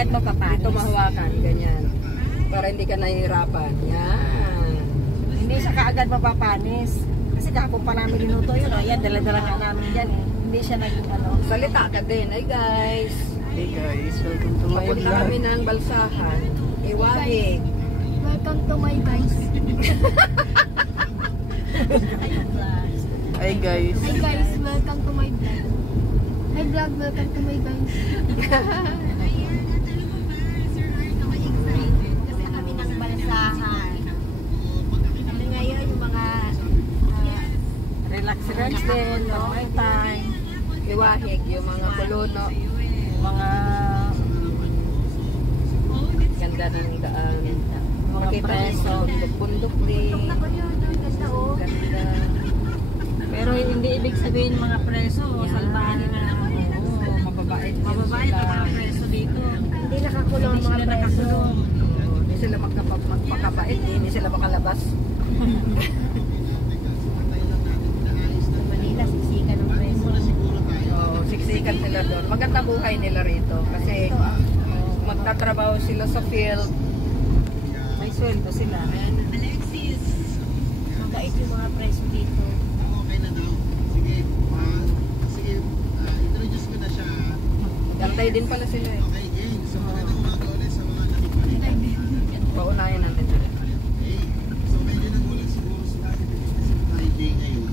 kaagad mapapanis. Dito mahawakan, ganyan. Para hindi ka nahihirapan. Yan. Hindi siya kaagad mapapanis. Kasi kahapon pa namin linuto yun. Ayan, dala-dala nga namin yan eh. Hindi siya naging ano. Salita ka din. Ay guys. Hey guys, welcome to my Papunta vlog. kami ng Balsahan. Iwahig. Welcome to my guys. Hi guys. Hi guys, welcome to my vlog. Hi vlog, welcome to my guys. Kasi kami ng balsahan. Kami ngayon yung mga relax din, my time. Iwahig. Yung mga kolono. Mga Ganda ng daan. mga Makita preso. yung bundok din. Ganda oh. Ganda. Pero hindi ibig sabihin mga preso, salbahan na. Oo, mababait. Mababait ang mga preso dito. Hindi nakakulong ang mga preso. Hindi sila magpakabait. Hindi sila makalabas. Manila, siksikan ng preso. Oo, siksikan sila doon. Maganda buhay nila rito. Kasi magtatrabaho sila sa field. May sweldo sila. Mabait yung mga preso dito. Gantay din pala sila eh. Paunayan natin sila.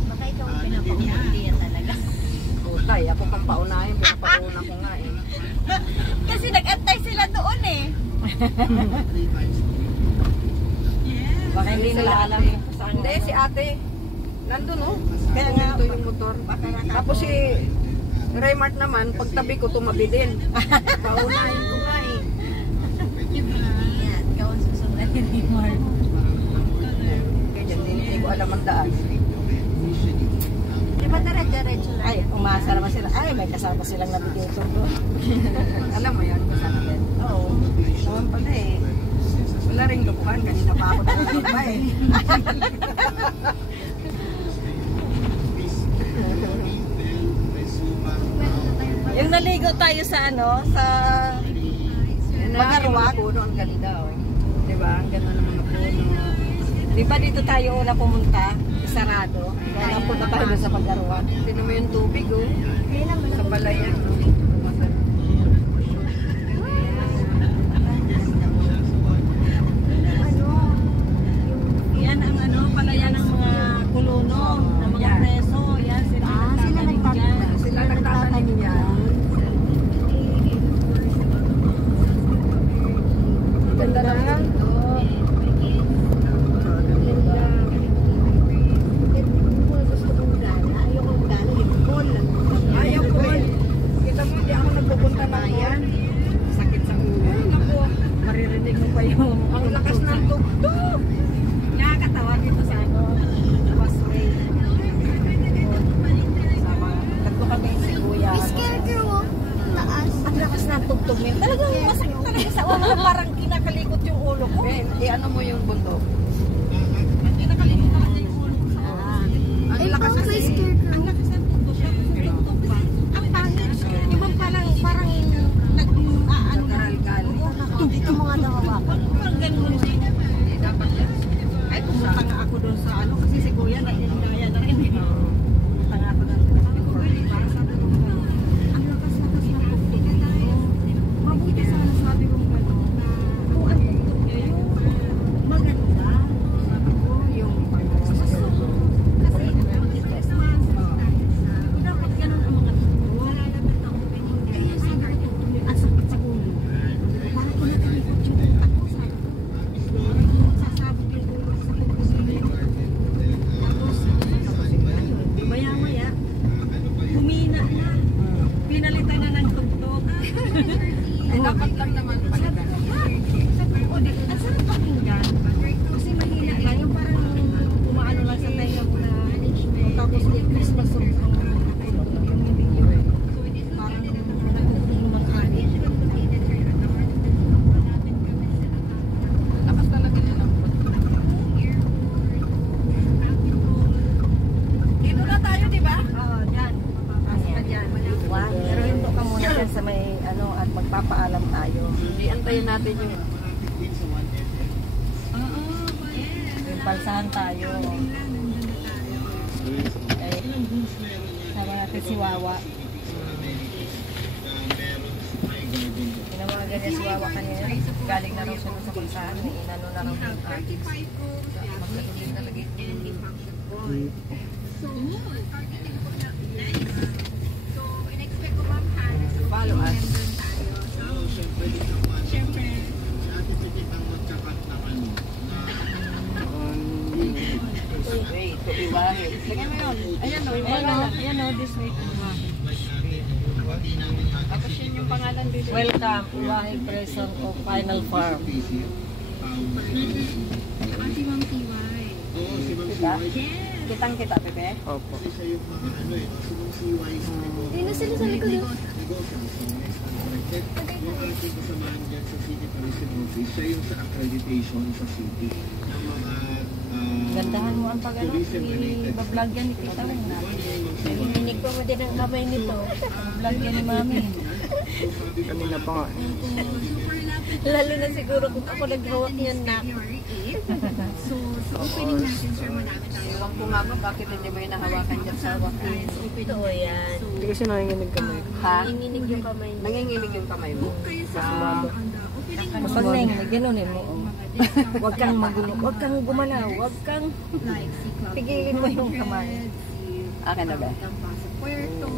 Baka ikaw ang pinapaumuli yan talaga. Putay, ako pang paunahin. Pinapauna ko nga eh. Kasi nag-antay sila doon eh. Baka hindi nila alam kung saan. Hindi, si ate. Nandun oh. Kaya nga, Ito yung motor. Tapos si Raymart naman, pagtabi ko tumabi din. Paunahin ko nga eh. Yan, ikaw ang susunod ni Mark. Kaya hindi ko alam ang daan. Di ba diretso lang? Ay, umasa naman sila. Ay, may kasama silang navigator doon. Alam mo yun, kasama din. Oo. Naman pala eh. Wala rin lukuhan, kanina pa ako nakakaba eh. Yung naligo tayo sa ano, sa Mga puno, ang ganda oh. Diba? Ang ganda ng mga puno. di ba dito tayo una pumunta? Sarado. Kaya napunta tayo doon sa Paggaruan. Tignan mo yung tubig oh. Sa palayan. Yan ang ano, palayan ng mga kolono, ng mga preso. Yan, sila nagtatanim dyan. Sila nagtatanim yan. Ganda lang. Ayaw ko eh. Kita mo, hindi ako nagpupunta na yan. Sakit sa ulo. Ay, naku. Maririnig mo pa yung Ang lakas ng tugtog. nakakatawa dito sa ano, busway. Sama, tatlo kami sa kuya. Scarecrow, taas. Ang lakas ng tugtog niya. Talagang masakit talaga sa ulo. Parang kinakalikot yung ulo ko. Eh, ano mo yung bundok? Kinakalikot talaga yung ulo ko. Ang Ay, lakas bakit kasi. scarecrow? Ang lakas ng tugtog siya. Tugtog pa. Ang pangit. Yung bang parang nag-ano. Nagkaral-kal. Ito mga nakawakan. Parang ganun siya. Hindi dapat yan. Ay, pumunta nga ako doon sa ano. Kasi si kuya nagdaya na rin. Pumunta nga ako doon. Sabi ko, really, para sabi ko, ang lakas-lakas ng tugtog nito. Mabuti sana sabi ko gano'n. Kung ang tugtog niya yung maganda. Balsahan tayo. Eh, sama natin si Wawa. Tinawagan niya si Wawa kanina. Galing na raw siya sa balsahan. Inano na raw yung atis. Magkatuloy talaga ito. Follow us. Wait, to iwahin. Lagyan mo yun. Ayan o, ayan o, this way to iwahin. Tapos yun yung pangalan dito. Welcome, Iwahin Present of Final Farm. Kita? Kitang kita, Pepe? Opo. Hindi na sila sa likod. Yung ating kasamahan dyan sa City Tourism Office, siya yung sa accreditation sa city ng mga Gandahan mo ang pag-ano, i-vlog yan ni Tita Weng natin. Hinihinig ko mo din ang kamay nito. Vlog yan ni Mami. Kanina pa nga. Lalo na siguro kung ako naghawak yan na. So opening natin, sir, madami tayo. Iwan ko nga bakit hindi mo yung nahawakan dyan sa wakan. Totoo yan. Hindi kasi nanginginig kami. Ha? Nanginginig yung kamay niya. Nanginginig yung kamay mo. Kayo sa Sumado. opening Kapag nanginginig, ganunin mo. Huwag kang magulo, huwag kang gumalaw, huwag kang like si Club pigilin mo yung kamay. Akin na ba? ng Paso Puerto.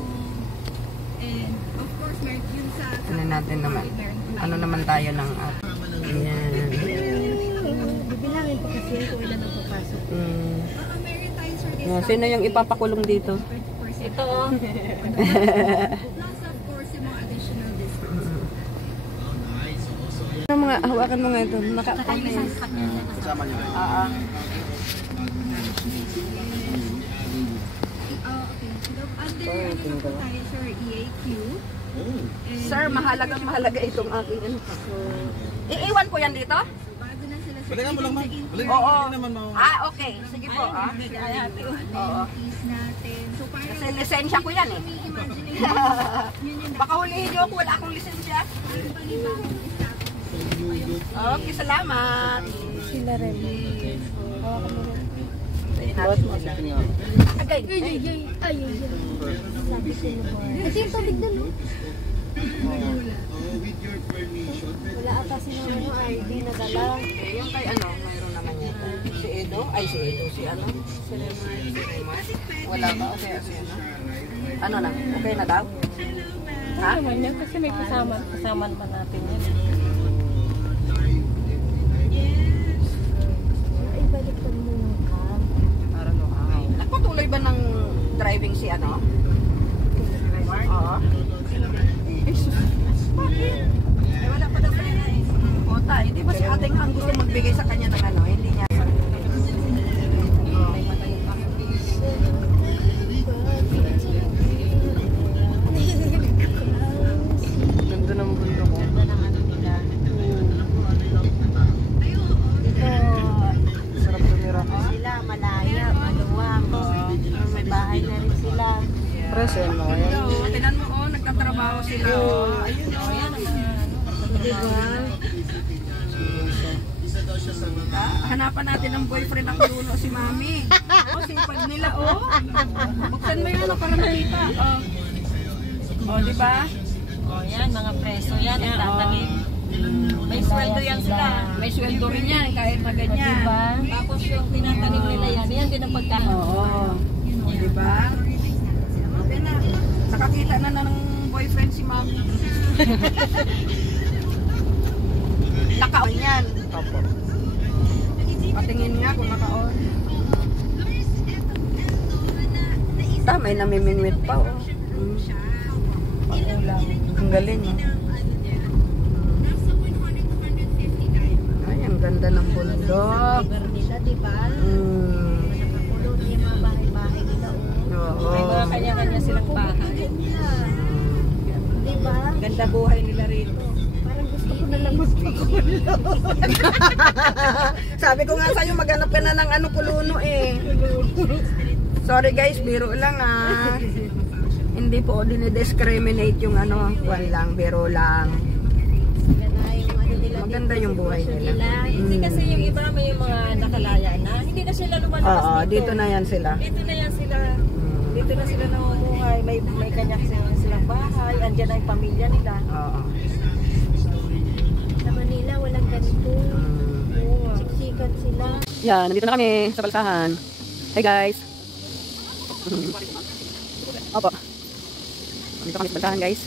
And of course, meron yun sa Ano natin naman? Ano naman tayo ng Ayan. Bibilangin ko kasi kung ilan ang papasok. meron tayo, sir, Sino yung ipapakulong dito? 20%. Ito oh. Plus, of course, yung mga additional discounts. Ano mga hawakan mo nga ito? kasama niyo. Okay. So, under ano po tayo, sir, EAQ. Sir, mahalaga itong aking ano. Iiwan ko yan dito? Bago na sila, sir. Balikan mo lang, ma'am. Balikan Oo. mo naman, ma'am. Okay. Sige po. Oo. Fees natin. So, parang Kasi lisensya ko yan eh. imagine yun Baka hulihin niyo ako, wala akong lisensya. parang panibagong status. Okay, salamat. Sila rin. Bakit masikin nga? Agay. Ay. Sabi ko mo ba? Ito yung tubig na, no? With your permission, Wala ata sino yung ID na dala. Yung kay ano, mayroon naman yata. Si Edo? Ay, si Edo. Si ano? Si Remar. Wala ba? Okay, si ano? Ano na? Okay na daw? Ha? Naman yan kasi may kasama pa natin yan. Ay, balik ka mo yung cam. Para no, nagpatuloy ba ng driving si ano? Oo. Ay, sus. Bakit? Eh, wala pa daw pala eh. Kota, hindi ba si ating ang gusto magbigay sa kanya ng ano? Hindi niya. Ganda ng bundok ko. Ganda ng ano nila. Sarap tumira. Sila, malaya, maluwang. May bahay na rin sila. Present mo yan. Oo, tinan mo, nagtatrabaho sila. Ayun, yan ang Diba? hanapan natin ng boyfriend ng luno si Mami. Sipag nila, Buksan mo yun, para makita. Di ba? Yan, mga preso yan. Nagtatangin. May sweldo yan sila. May sweldo rin yan, kahit na ganyan. Diba? Tapos yung tinatanim nila yan din ang pagkain. Oo. Di ba? Nakakita na ng boyfriend si Mami. Naka-on yan. Opo. Patingin nga kung naka-on. May namiminwit pa, Pangulang. Ang galing, Nasa 150 tayo. Ay, ang ganda ng bundok. Nila, diba? Nakakulong yung mga bahay-bahay nila. Oo. May mga kanya-kanya silang bahay. Diba? Ganda buhay nila rito. Parang gusto ko na lang magpakulong. Sabi ko nga sa'yo, maghanap ka na ng ano kuluno eh. Sorry guys, biro lang Hindi po dinidiscriminate yung ano, kuwan lang, biro lang. Maganda yung ano nila. Maganda yung buhay nila. Hindi kasi yung iba may yung mga nakalaya na. Hindi Oo, palabas dito na yan sila. Dito na yan sila. Dito na sila namumuhay. May kanya-silang bahay. Andyan na yung pamilya nila. Oo. Sa Manila, walang ganito. Siksikan sila. Yan, nandito na kami sa Balsahan. Hey guys. Opo. Nandito kami sa Balsahan guys.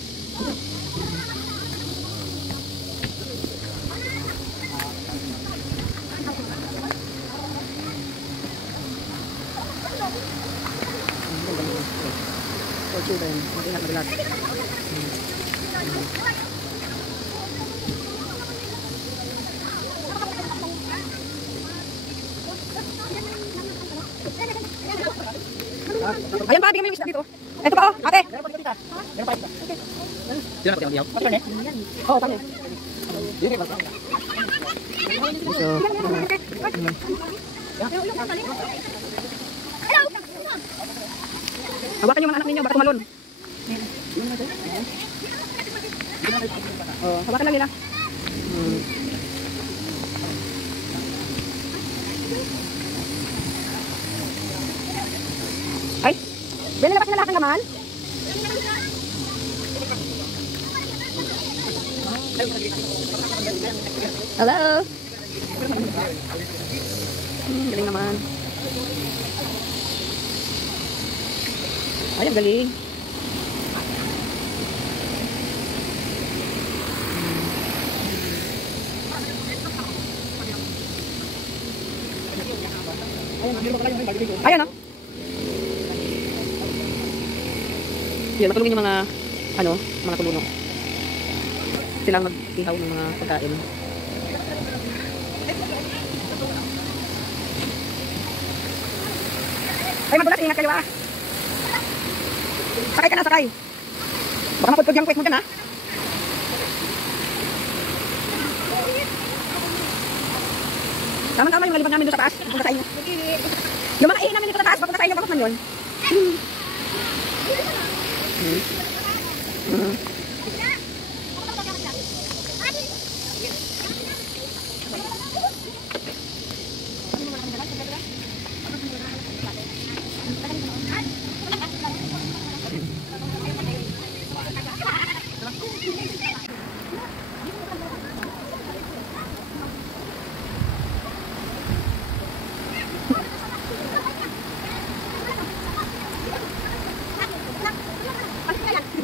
For children, mag-ingat madalas. Ayan pa, bigyan mo yung isda dito. Ito pa, oh, ate. Sino natin ang diyaw? Oo, tama. So, Hawakan yung mga anak ninyo, baka tumalon. Oh, hawakan lang nila. Ay, bilhin na ba sinalakan naman? Hello. Galing naman. Ay, ang galing. Ayan, oh. Yan, matulungin yung mga, mga tulunok. Silang mag-ihaw ng mga pagkain. Ay, madulas, ingat kayo ah. Sakay ka na, sakay. Baka mapudpud yung kwek mo dyan ha. Tama-tama yung lalibag namin doon sa taas. Papunta sa inyo. Yung mga namin dito sa taas, papunta sa inyo. Bakit man yun?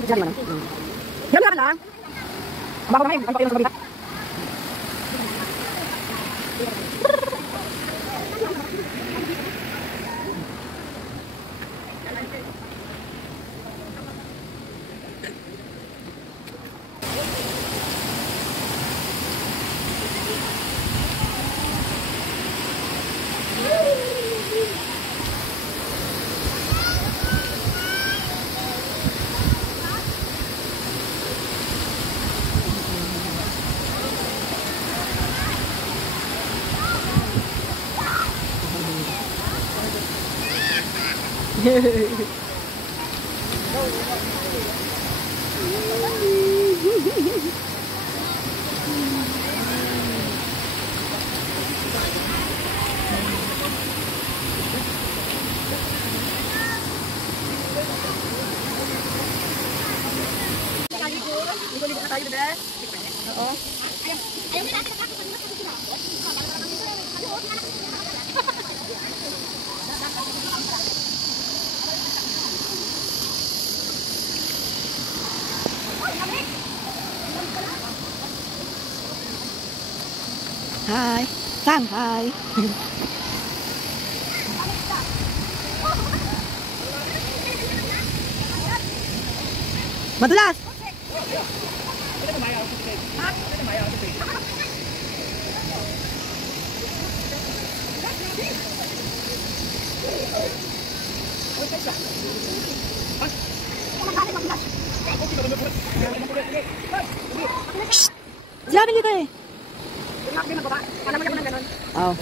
Diyan naman. Diyan naman lang. Baka naman yung pakilang sa kabila. Hi. Sang, hi. Madulas. Sinabi dito eh. Oh.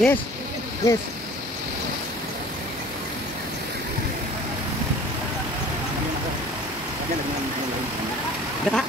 Yes. Yes. Gata.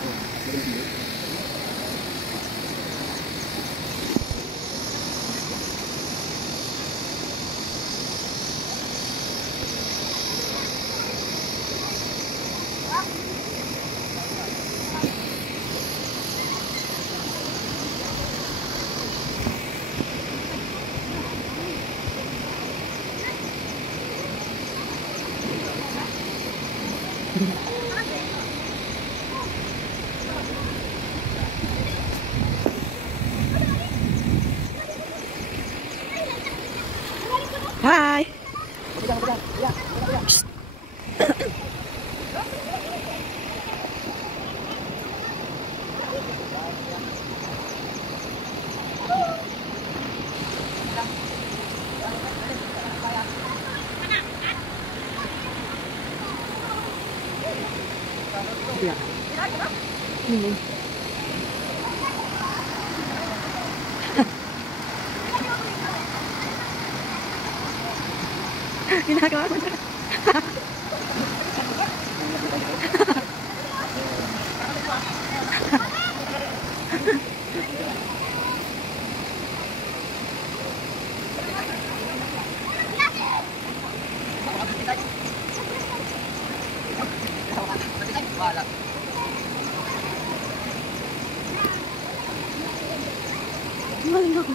Mini. Ginagawa ko na. Maling ako.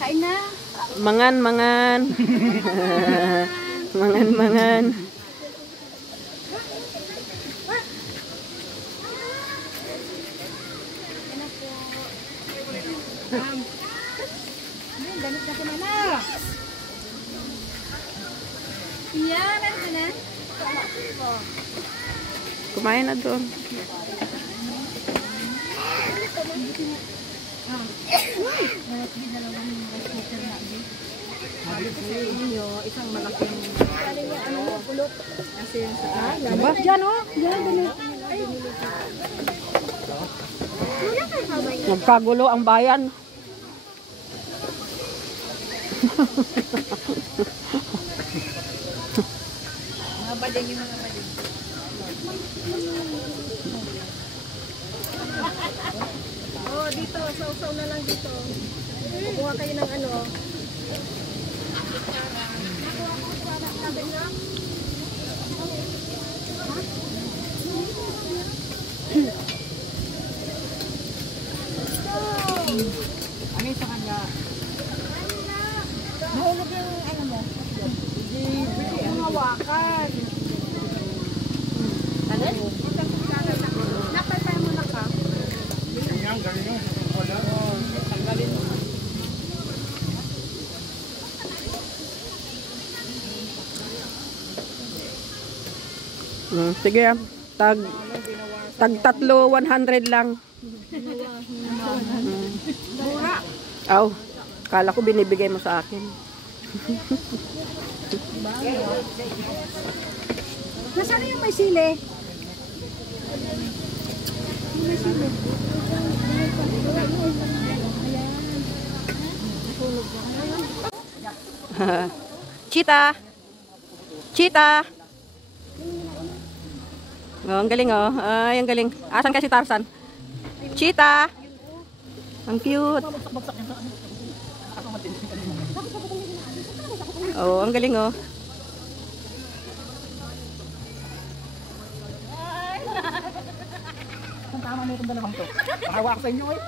Kain na. Mangan. Mangan. Ganit na ka na. Iya, meron ka na. Kumain na doon. Isang malaking pulot. Kasi yung sa Diba? Diyan oh. Diyan. Nagkagulo ang bayan. Mga bading yung mga bading. Oh, dito, sausaw na lang dito. Kukuha kayo ng ano. Ano yung sa kanya? Mahulog yung ano mo. Yung hawakan. Alin? Nakatay mo na ka. Sige, tag tatlo 100 lang. Mura. Aw, kala ko binibigay mo sa akin. Nasaan yung may sili? Cheetah! Cheetah! Oh, ang galing oh. Ay, ang galing. Asan ka si Tarzan? Cheetah! Ang cute. Oh, ang galing oh. Ang tama mo itong dalawang to. Pahawa ko sa inyo eh.